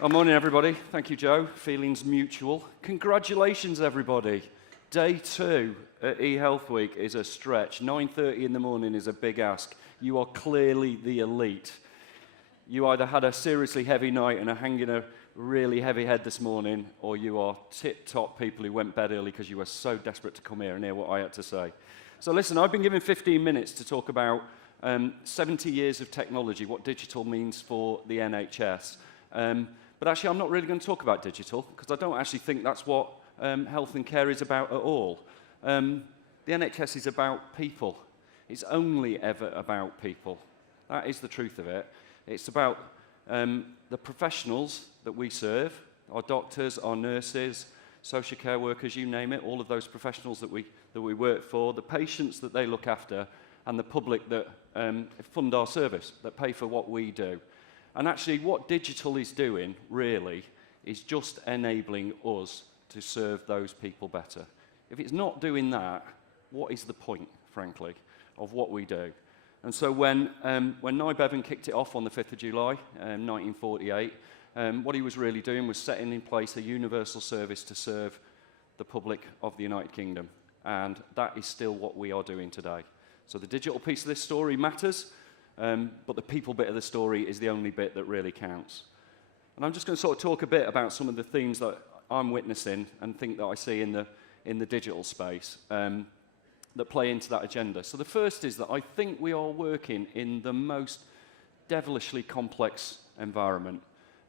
Good morning, everybody. Thank you, Joe. Feelings mutual. Congratulations, everybody. Day 2 at eHealth Week is a stretch. 9:30 in the morning is a big ask. You are clearly the elite. You either had a seriously heavy night and are hanging a really heavy head this morning, or you are tip-top people who went bed early because you were so desperate to come here and hear what I had to say. So listen, I've been given 15 minutes to talk about 70 years of technology, what digital means for the NHS. But actually, I'm not really going to talk about digital, because I don't actually think that's what health and care is about at all. The NHS is about people. It's only ever about people. That is the truth of it. It's about the professionals that we serve, our doctors, our nurses, social care workers, you name it, all of those professionals that we work for, the patients that they look after, and the public that fund our service, that pay for what we do. And actually, what digital is doing, really, is just enabling us to serve those people better. If it's not doing that, what is the point, frankly, of what we do? And so when Nye Bevan kicked it off on the 5th of July, 1948, what he was really doing was setting in place a universal service to serve the public of the United Kingdom. And that is still what we are doing today. So the digital piece of this story matters, but the people bit of the story is the only bit that really counts. And I'm just going to sort of talk a bit about some of the themes that I'm witnessing and think that I see in the digital space that play into that agenda. So the first is that I think we are working in the most devilishly complex environment.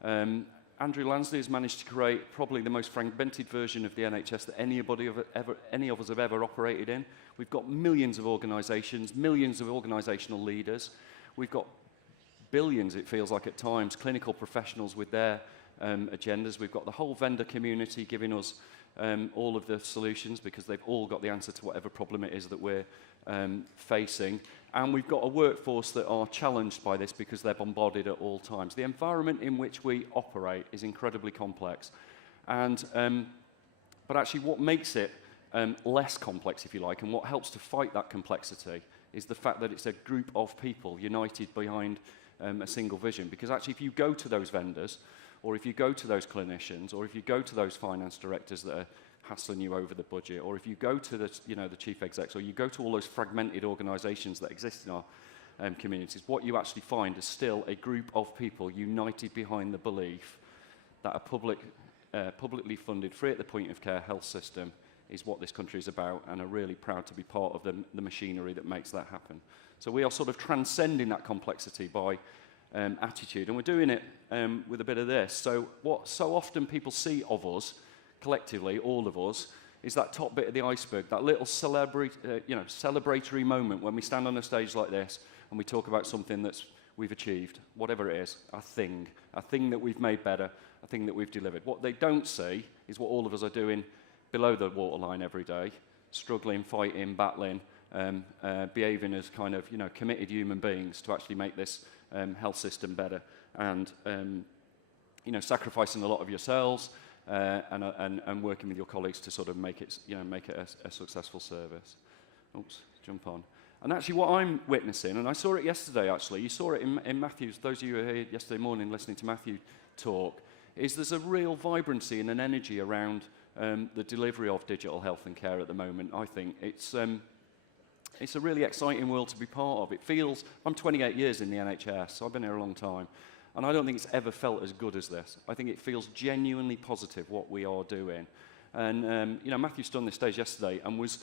Andrew Lansley has managed to create probably the most fragmented version of the NHS that any of us have ever operated in. We've got millions of organisations, millions of organisational leaders. We've got billions, it feels like at times, clinical professionals with their agendas. We've got the whole vendor community giving us all of the solutions because they've all got the answer to whatever problem it is that we're facing. And we've got a workforce that are challenged by this because they're bombarded at all times. The environment in which we operate is incredibly complex. And, but actually what makes it less complex, if you like, and what helps to fight that complexity is the fact that it's a group of people united behind a single vision. Because actually, if you go to those vendors, or if you go to those clinicians, or if you go to those finance directors that are hassling you over the budget, or if you go to the chief execs, or you go to all those fragmented organisations that exist in our communities, what you actually find is still a group of people united behind the belief that a publicly funded, free at the point of care health system is what this country is about, and are really proud to be part of the machinery that makes that happen. So we are sort of transcending that complexity by attitude, and we're doing it with a bit of this. So what so often people see of us, collectively, all of us, is that top bit of the iceberg, that little celebratory moment when we stand on a stage like this and we talk about something that's we've achieved, whatever it is, a thing that we've made better, a thing that we've delivered. What they don't see is what all of us are doing below the waterline every day, struggling, fighting, battling, behaving as kind of committed human beings to actually make this health system better, and sacrificing a lot of yourselves and working with your colleagues to sort of make it a successful service. Oops, jump on. And actually, what I'm witnessing, and I saw it yesterday. Actually, you saw it in Matthew's. Those of you who were here yesterday morning listening to Matthew talk, is there's a real vibrancy and an energy around the delivery of digital health and care at the moment. I think it's a really exciting world to be part of. It feels, I'm 28 years in the NHS, so I've been here a long time, and I don't think it's ever felt as good as this. I think it feels genuinely positive what we are doing. And Matthew stood on this stage yesterday and was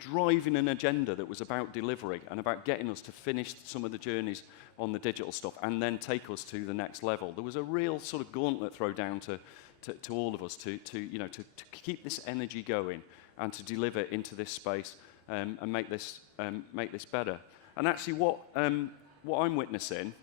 driving an agenda that was about delivery and about getting us to finish some of the journeys on the digital stuff and then take us to the next level. There was a real sort of gauntlet throw down to all of us to keep this energy going and to deliver into this space and make this better. And actually, what I'm witnessing,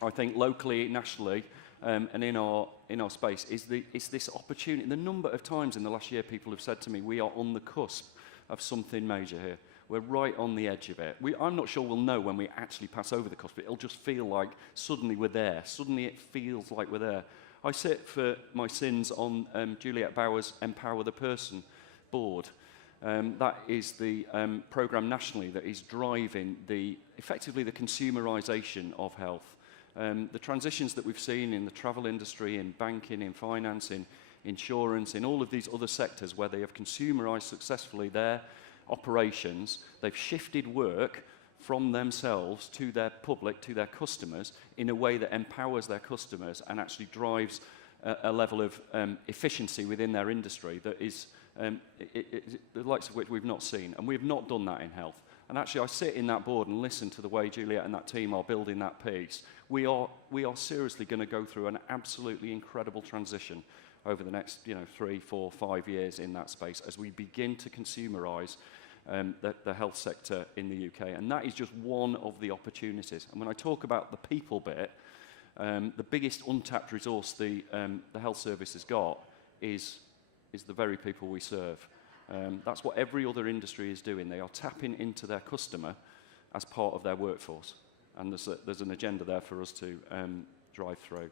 I think locally, nationally, and in our space, is this opportunity. The number of times in the last year people have said to me, we are on the cusp of something major here. We're right on the edge of it. I'm not sure we'll know when we actually pass over the cusp, but it'll just feel like suddenly we're there. Suddenly it feels like we're there. I sit for my sins on Juliet Bauer's Empower the Person board. That is the programme nationally that is driving effectively the consumerisation of health. The transitions that we've seen in the travel industry, in banking, in finance, in insurance, in all of these other sectors where they have consumerized successfully their operations, they've shifted work from themselves to their public, to their customers, in a way that empowers their customers and actually drives a level of efficiency within their industry that is the likes of which we've not seen. And we've not done that in health. And actually, I sit in that board and listen to the way Juliet and that team are building that piece. We are seriously going to go through an absolutely incredible transition over the next 3, 4, 5 years in that space as we begin to consumerize the health sector in the UK. And that is just one of the opportunities. And when I talk about the people bit, the biggest untapped resource the health service has got is the very people we serve. That's what every other industry is doing. They are tapping into their customer as part of their workforce. And there's an agenda there for us to drive through.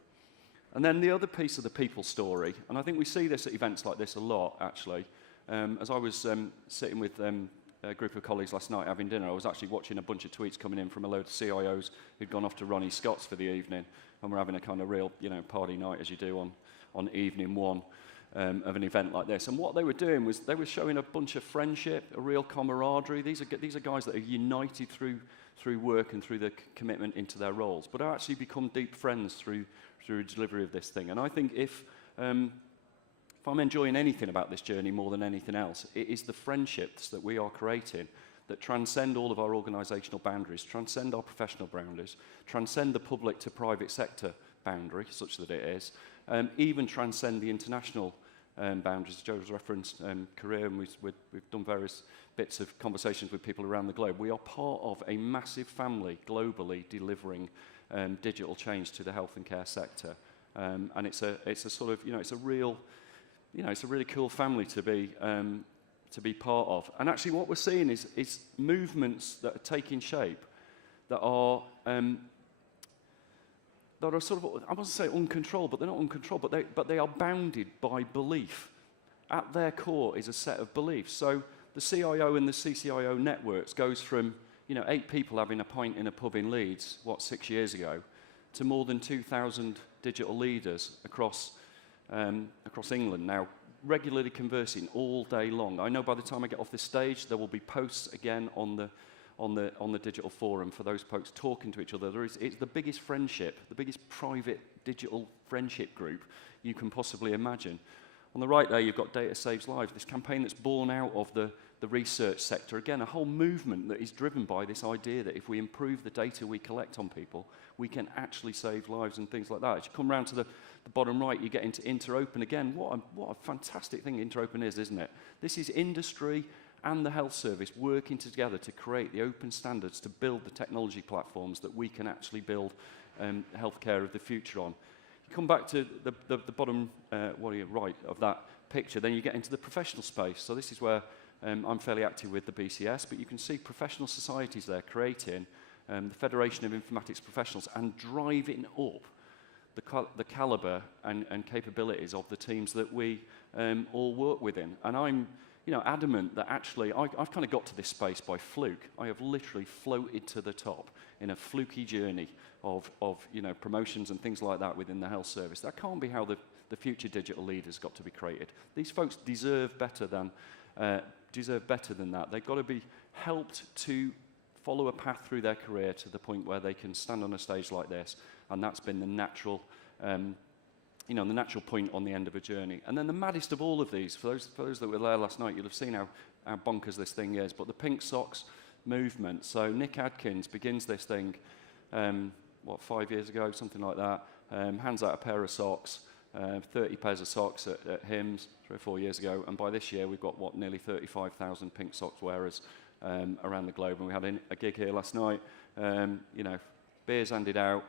And then the other piece of the people story, and I think we see this at events like this a lot, actually. As I was sitting with a group of colleagues last night having dinner, I was actually watching a bunch of tweets coming in from a load of CIOs who'd gone off to Ronnie Scott's for the evening, and we're having a kind of real, party night as you do on evening one of an event like this. And what they were doing was they were showing a bunch of friendship, a real camaraderie. These are guys that are united through work and through the commitment into their roles, but have actually become deep friends through delivery of this thing. And I think if I'm enjoying anything about this journey more than anything else, it is the friendships that we are creating that transcend all of our organisational boundaries, transcend our professional boundaries, transcend the public to private sector boundary, such that it is, even transcend the international boundaries. Joe's referenced career, and we've done various bits of conversations with people around the globe. We are part of a massive family globally delivering digital change to the health and care sector, and it's a sort of it's a really cool family to be part of. And actually, what we're seeing is movements that are taking shape that are sort of, I mustn't say uncontrolled, but they're not uncontrolled, but they are bounded by belief. At their core is a set of beliefs. So the CIO and the CCIO networks goes from 8 people having a pint in a pub in Leeds, 6 years ago, to more than 2,000 digital leaders across England now, regularly conversing all day long. I know by the time I get off this stage, there will be posts again on the digital forum for those folks talking to each other. It's the biggest friendship, the biggest private digital friendship group you can possibly imagine. On the right there, you've got Data Saves Lives, this campaign that's born out of the research sector. Again, a whole movement that is driven by this idea that if we improve the data we collect on people, we can actually save lives and things like that. As you come round to the bottom right, you get into Interopen again. What a fantastic thing Interopen is, isn't it? This is industry and the health service working together to create the open standards to build the technology platforms that we can actually build healthcare of the future on. You come back to the bottom right of that picture, then you get into the professional space. So this is where I'm fairly active with the BCS, but you can see professional societies there creating the Federation of Informatics Professionals and driving up the calibre and capabilities of the teams that we all work within. And I'm adamant that actually I've kind of got to this space by fluke. I have literally floated to the top in a fluky journey of promotions and things like that within the health service. That can't be how the future digital leaders got to be created. These folks deserve better than that. They've got to be helped to follow a path through their career to the point where they can stand on a stage like this, and that's been the natural the natural point on the end of a journey. And then the maddest of all of these, for those that were there last night, you'll have seen how bonkers this thing is, but the Pink Socks movement. So Nick Adkins begins this thing, 5 years ago, something like that, hands out a pair of socks, 30 pairs of socks at HIMSS 3 or 4 years ago, and by this year we've got, nearly 35,000 Pink Socks wearers around the globe. And we had a gig here last night, beers handed out,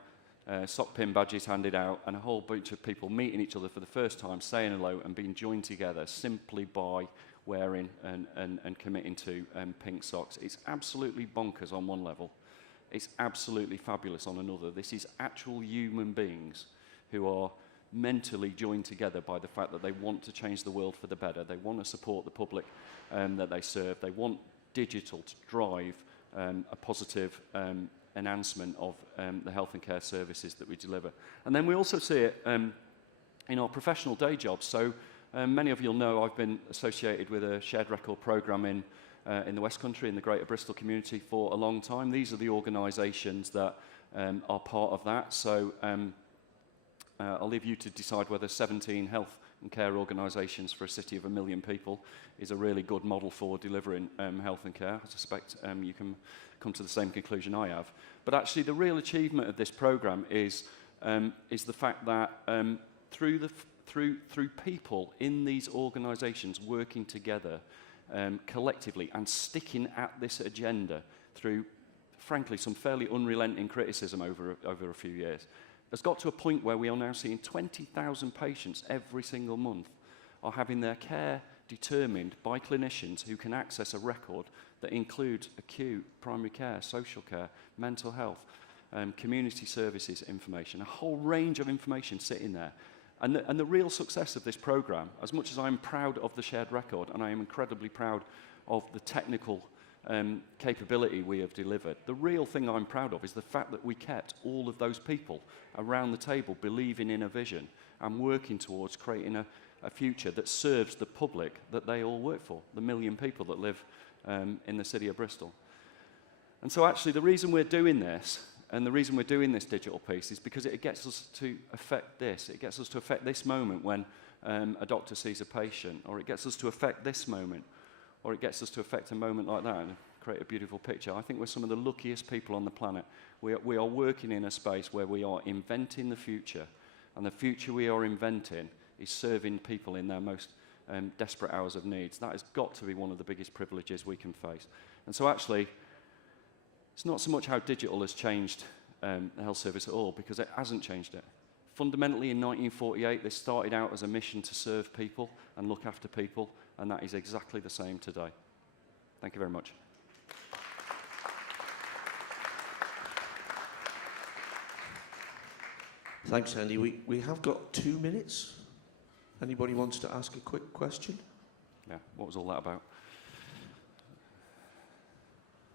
sock pin badges handed out, and a whole bunch of people meeting each other for the first time, saying hello and being joined together simply by wearing and committing to pink socks. It's absolutely bonkers on one level. It's absolutely fabulous on another. This is actual human beings who are mentally joined together by the fact that they want to change the world for the better. They want to support the public that they serve. They want digital to drive a positive enhancement of the health and care services that we deliver. And then we also see it in our professional day jobs. So many of you'll know I've been associated with a shared record programme in the West Country, in the Greater Bristol community for a long time. These are the organisations that are part of that. So I'll leave you to decide whether 17 health and care organisations for a city of 1 million people is a really good model for delivering health and care. I suspect you can come to the same conclusion I have. But actually the real achievement of this programme is the fact that through people in these organisations working together collectively and sticking at this agenda through, frankly, some fairly unrelenting criticism over a few years, has got to a point where we are now seeing 20,000 patients every single month are having their care determined by clinicians who can access a record that includes acute, primary care, social care, mental health, community services information, a whole range of information sitting there. And the real success of this programme, as much as I'm proud of the shared record, and I am incredibly proud of the technical capability we have delivered, the real thing I'm proud of is the fact that we kept all of those people around the table believing in a vision and working towards creating a future that serves the public that they all work for, the 1 million people that live in the city of Bristol. And so actually the reason we're doing this, and the reason we're doing this digital piece, is because it gets us to affect this. It gets us to affect this moment when a doctor sees a patient, or it gets us to affect this moment, or it gets us to affect a moment like that and create a beautiful picture. I think we're some of the luckiest people on the planet. We are working in a space where we are inventing the future, and the future we are inventing is serving people in their most desperate hours of needs. That has got to be one of the biggest privileges we can face. And so actually, it's not so much how digital has changed the health service at all, because it hasn't changed it. Fundamentally, in 1948, this started out as a mission to serve people and look after people, and that is exactly the same today. Thank you very much. Thanks, Andy. We have got 2 minutes. Anybody wants to ask a quick question? Yeah, what was all that about?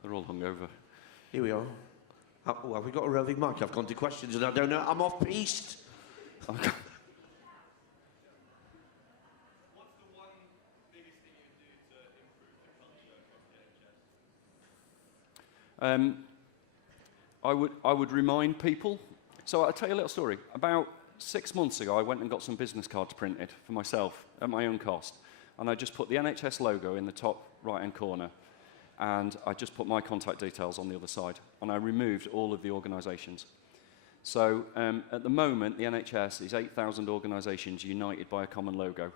They're all hungover. Here we are. Oh, have we got a roving mic? I've gone to questions and I don't know. I'm off-piste. Okay. What's the one biggest thing you do to improve the culture across the NHS? I would remind people. So I'll tell you a little story. About 6 months ago, I went and got some business cards printed for myself at my own cost. And I just put the NHS logo in the top right-hand corner. And I just put my contact details on the other side. And I removed all of the organisations. So at the moment, the NHS is 8,000 organisations united by a common logo.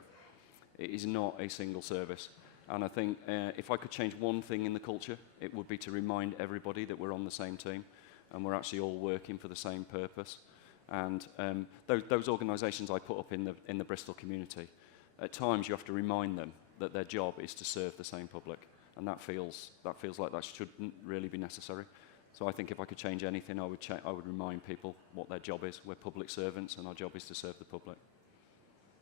It is not a single service. And I think if I could change one thing in the culture, it would be to remind everybody that we're on the same team and we're actually all working for the same purpose. And those organisations I put up in the Bristol community, at times you have to remind them that their job is to serve the same public. And that feels like that shouldn't really be necessary. So I think if I could change anything, I would remind people what their job is. We're public servants, and our job is to serve the public.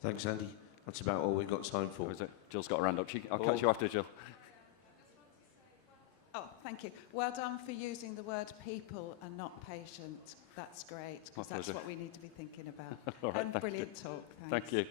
Thanks, Andy. That's about all we've got time for. Or is it? Jill's got her hand up. I'll catch you after, Jill. Oh, thank you. Well done for using the word people and not patient. That's great, because that's what we need to be thinking about. All right, and brilliant talk. Thanks. Thank you.